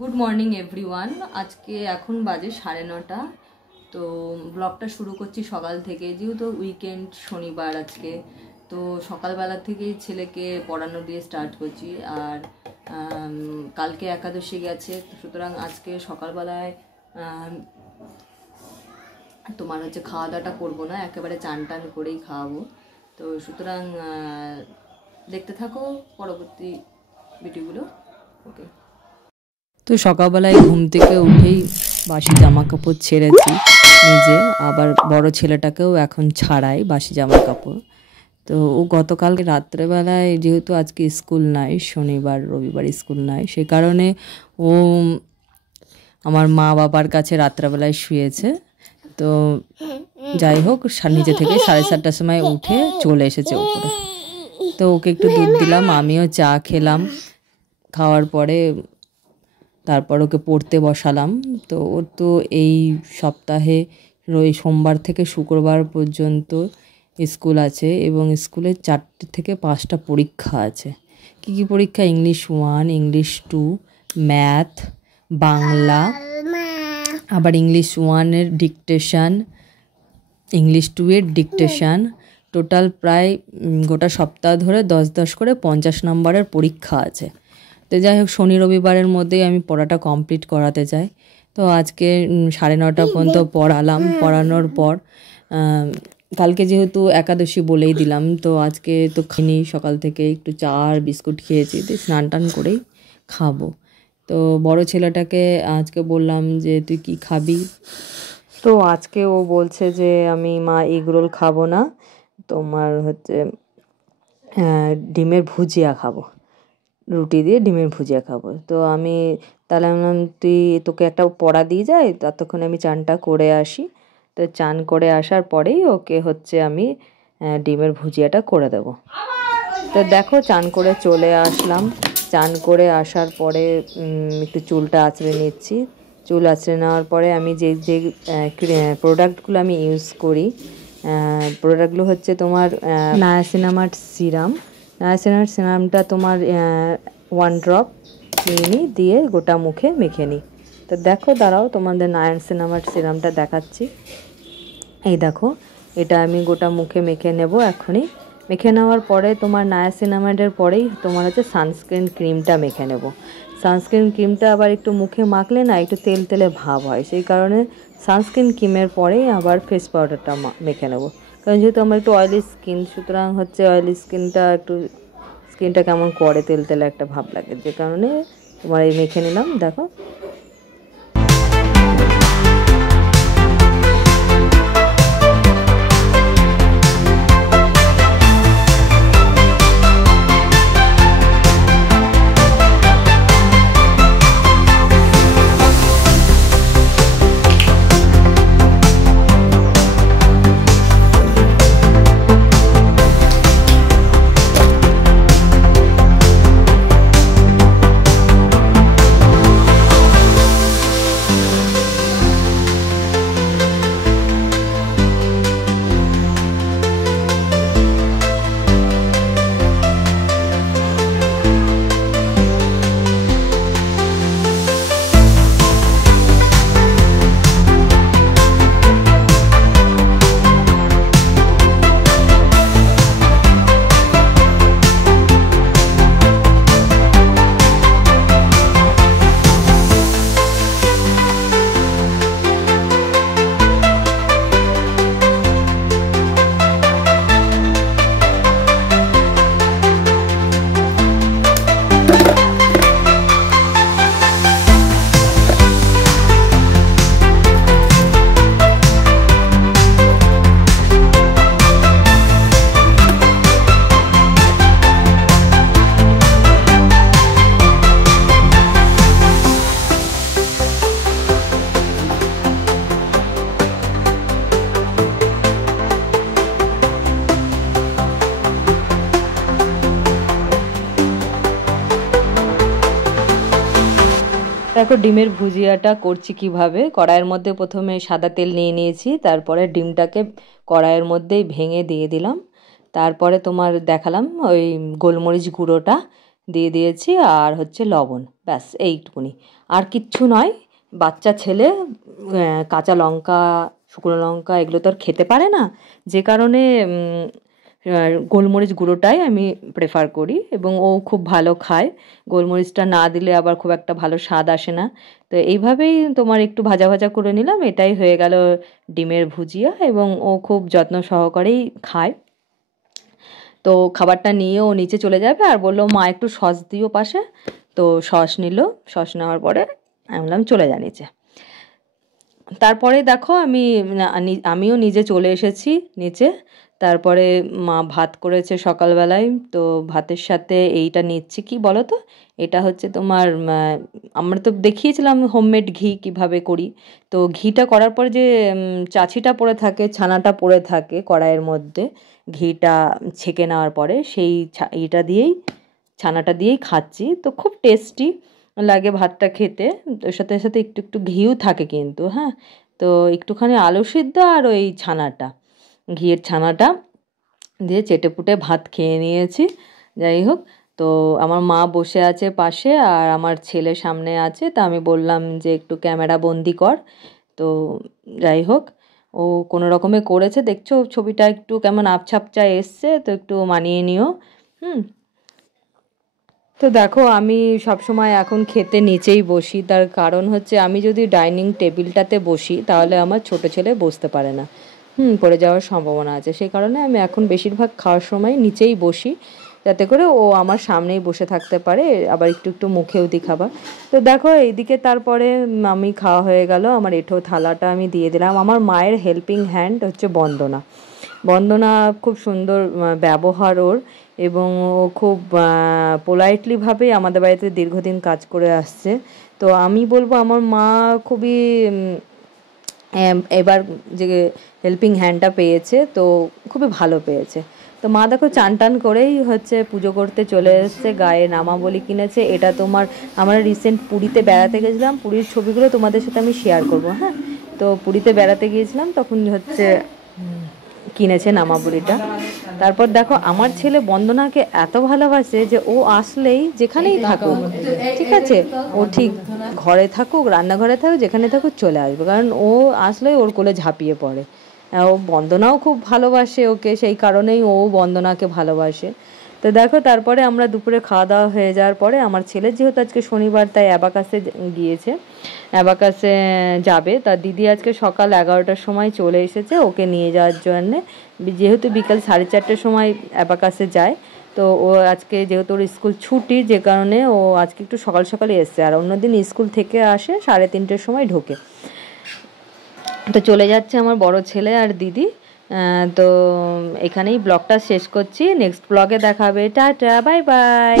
Good morning everyone. আজকে এখন বাজে 9:30। তো ব্লগটা শুরু করছি সকাল থেকে, যেহেতু উইকেন্ড, শনিবার আজকে। তো সকালবেলা থেকেই ছেলেকে পড়ানো দিয়ে স্টার্ট করছি। আর কালকে একাদশী গেছে, সুতরাং আজকে সকালবেলায় তোমার হচ্ছে খাওয়া দাওয়াটা করবো না, একেবারে চান টান করেই খাওয়াবো। তো সুতরাং দেখতে থাকো পরবর্তী ভিডিওগুলো। ওকে। তো সকালবেলায় ঘুম থেকে উঠেই বাসি জামা কাপড় ছেড়েছি নিজে, আবার বড় ছেলেটাকেও এখন ছাড়াই বাসি জামা কাপড়। তো ও গতকালকে রাত্রেবেলায়, যেহেতু আজকে স্কুল নাই, শনিবার রবিবার স্কুল নাই, সে কারণে ও আমার মা বাবার কাছে রাত্রেবেলায় শুয়েছে। তো যাই হোক, নিজে থেকে 7:30টার সময় উঠে চলে এসেছে উপরে। তো ওকে একটু দুধ দিলাম, আমিও চা খেলাম। খাওয়ার পরে তারপর ওকে পড়তে বসালাম। তো ওর তো এই সপ্তাহে সোমবার থেকে শুক্রবার পর্যন্ত স্কুল আছে, এবং স্কুলে 4টে থেকে 5টা পরীক্ষা আছে। কী কী পরীক্ষা? ইংলিশ 1, ইংলিশ 2, ম্যাথ, বাংলা, আবার ইংলিশ 1-এর ডিকটেশান, ইংলিশ 2-এর ডিকটেশান। টোটাল প্রায় গোটা সপ্তাহ ধরে 10 করে 50 নম্বরের পরীক্ষা আছে। তো যাই হোক, শনি রবিবারের মধ্যেই আমি পড়াটা কমপ্লিট করাতে চাই। তো আজকে 9:30 পর্যন্ত পড়ালাম। পড়ানোর পর কালকে যেহেতু একাদশী বলেই দিলাম, তো আজকে তো খাইনি, সকাল থেকে একটু চা আর বিস্কুট খেয়েছি, তো স্নান টান করেই খাবো। তো বড় ছেলেটাকে আজকে বললাম যে তুই কি খাবি, তো আজকে ও বলছে যে আমি মা এগরোল খাবো না, তোমার হচ্ছে ডিমের ভুজিয়া খাবো, রুটি দিয়ে ডিমের ভুজিয়া খাবো। তো আমি তাহলে বললাম তোকে একটা পড়া দিয়ে যাই, ততক্ষণে আমি চানটা করে আসি। তো চান করে আসার পরেই ওকে হচ্ছে আমি ডিমের ভুজিয়াটা করে দেবো। তো দেখো, চান করে চলে আসলাম। চান করে আসার পরে একটু চুলটা আঁচড়ে নিচ্ছি। চুল আঁচড়ে নেওয়ার পরে আমি যে যে প্রোডাক্টগুলো আমি ইউজ করি, প্রোডাক্টগুলো হচ্ছে তোমার নায়াসিনামাইড সিরাম। নায়াসিনামাইড সিরামটা তোমার 1 ড্রপ নিয়ে দিয়ে গোটা মুখে মেখে নিই। তো দেখো, দাঁড়াও, তোমাদের নায়াসিনামাইড সিরামটা দেখাচ্ছি। এই দেখো, এটা আমি গোটা মুখে মেখে নেব এখনই। মেখে নেওয়ার পরে তোমার নায়াসিনামাইডের পরেই তোমার হচ্ছে সানস্ক্রিন ক্রিমটা মেখে নেব। সানস্ক্রিন ক্রিমটা আবার একটু মুখে মাখলে না একটু তেল তেলে ভাব হয়, সেই কারণে সানস্ক্রিন ক্রিমের পরেই আবার ফেস পাউডারটা মেখে নেব। কারণ যেহেতু আমার একটু অয়েলি স্কিন, সুতরাং হচ্ছে অয়েলি স্কিনটা কেমন করে, তেল তেলে একটা ভাব লাগে, যে কারণে তোমার এই মেখে নিলাম। দেখো, দেখো ডিমের ভুজিয়াটা করছি কিভাবে। কড়াইয়ের মধ্যে প্রথমে সাদা তেল নিয়ে নিয়েছি, তারপরে ডিমটাকে কড়াইয়ের মধ্যেই ভেঙে দিয়ে দিলাম। তারপরে তোমার দেখালাম ওই গোলমরিচ গুঁড়োটা দিয়ে দিয়েছি, আর হচ্ছে লবণ, ব্যাস এইটুকুনি, আর কিচ্ছু নয়। বাচ্চা ছেলে কাঁচা লঙ্কা, শুকনো লঙ্কা এগুলো তো আর খেতে পারে না, যে কারণে গোলমরিচ গুঁড়োটাই আমি প্রেফার করি, এবং ও খুব ভালো খায়। গোলমরিচটা না দিলে আবার খুব একটা ভালো স্বাদ আসে না। তো এইভাবেই তোমার একটু ভাজা ভাজা করে নিলাম, এটাই হয়ে গেল ডিমের ভুজিয়া, এবং ও খুব যত্ন সহকারেই খায়। তো খাবারটা নিয়ে ও নিচে চলে যাবে, আর বললো মা একটু সস দিও পাশে। তো সস নিল, সস নেওয়ার পরে আমি বললাম চলে যা নিচে। তারপরে দেখো আমিও নিজে চলে এসেছি নিচে। তারপরে মা ভাত করেছে সকালবেলায়, তো ভাতের সাথে এইটা নিচ্ছি, কি বলো তো, এটা হচ্ছে তোমার আমরা তো দেখিয়েছিলাম হোমমেড ঘি কিভাবে করি। তো ঘিটা করার পরে যে চাছিটা পড়ে থাকে, ছানাটা পড়ে থাকে কড়াইয়ের মধ্যে, ঘিটা ছেঁকে নেওয়ার পরে সেই এটা দিয়েই, ছানাটা দিয়েই খাচ্ছি। তো খুব টেস্টি লাগে ভাতটা খেতে। ওর সাথে সাথে একটু একটু ঘিও থাকে কিন্তু, হ্যাঁ। তো একটুখানি আলু সিদ্ধ আর ওই ছানাটা, ঘিয়ের ছানাটা দিয়ে চেটেপুটে ভাত খেয়ে নিয়েছি। যাই হোক, তো আমার মা বসে আছে পাশে, আর আমার ছেলে সামনে আছে। তা আমি বললাম যে একটু ক্যামেরা বন্দি কর। তো যাই হোক, ও কোনো রকমে করেছে, দেখছো ছবিটা একটু কেমন আপছাপচা এসছে, তো একটু মানিয়ে নিও। তো দেখো, আমি সবসময় এখন খেতে নিচেই বসি, তার কারণ হচ্ছে আমি যদি ডাইনিং টেবিলটাতে বসি তাহলে আমার ছোটো ছেলে বসতে পারে না, পড়ে যাওয়ার সম্ভাবনা আছে। সেই কারণে আমি এখন বেশিরভাগ খাওয়ার সময় নিচেই বসি, যাতে করে ও আমার সামনেই বসে থাকতে পারে, আবার একটু একটু মুখেও দিই খাবার। তো দেখো এইদিকে তারপরে আমি খাওয়া হয়ে গেল, আমার এঁঠো থালাটা আমি দিয়ে দিলাম। আমার মায়ের হেল্পিং হ্যান্ড হচ্ছে বন্দনা। বন্দনা খুব সুন্দর ব্যবহার ওর, এবং ও খুব পোলাইটলিভাবেই আমাদের বাড়িতে দীর্ঘদিন কাজ করে আসছে। তো আমি বলবো আমার মা খুবই এবার যে হেল্পিং হ্যান্ডটা পেয়েছে, তো খুবই ভালো পেয়েছে। তো মা দেখো চান টান করেই হচ্ছে পুজো করতে চলে এসছে, গায়ে নামাবলি কিনেছে। এটা তোমার, আমরা রিসেন্ট পুরীতে বেড়াতে গেছিলাম, পুরীর ছবিগুলো তোমাদের সাথে আমি শেয়ার করবো, হ্যাঁ। তো পুরীতে বেড়াতে গিয়েছিলাম, তখন হচ্ছে কিনেছে নামাবলিটা। তারপর দেখো আমার ছেলে বন্দনাকে এত ভালোবাসে যে ও আসলেই, যেখানেই থাকুক, ঠিক আছে, ও ঠিক ঘরে থাকুক, রান্নাঘরে থাকুক, যেখানে থাকুক চলে আসবে, কারণ ও আসলেই ওর কোলে ঝাঁপিয়ে পড়ে। ও বন্দনাও খুব ভালোবাসে ওকে, সেই কারণেই ও বন্দনাকে ভালোবাসে। তো দেখো তারপরে আমরা দুপুরে খাওয়া দাওয়া হয়ে যাওয়ার পরে, আমার ছেলের যেহেতু আজকে শনিবার, তাই অ্যাবাকাসে গিয়েছে, অ্যাবাকাসে যাবে। তার দিদি আজকে সকাল 11টার সময় চলে এসেছে ওকে নিয়ে যাওয়ার জন্যে, যেহেতু বিকাল 4:30টার সময় অ্যাবাকাসে যায়। তো ও আজকে যেহেতু ওর স্কুল ছুটি, যে কারণে ও আজকে একটু সকাল সকালে এসছে, আর অন্যদিন স্কুল থেকে আসে 3:30টার সময় ঢোকে। তো চলে যাচ্ছে আমার বড় ছেলে আর দিদি। তো এখানেই ব্লগটা শেষ করছি, নেক্সট ব্লগে দেখা হবে, টাটা, বাই বাই।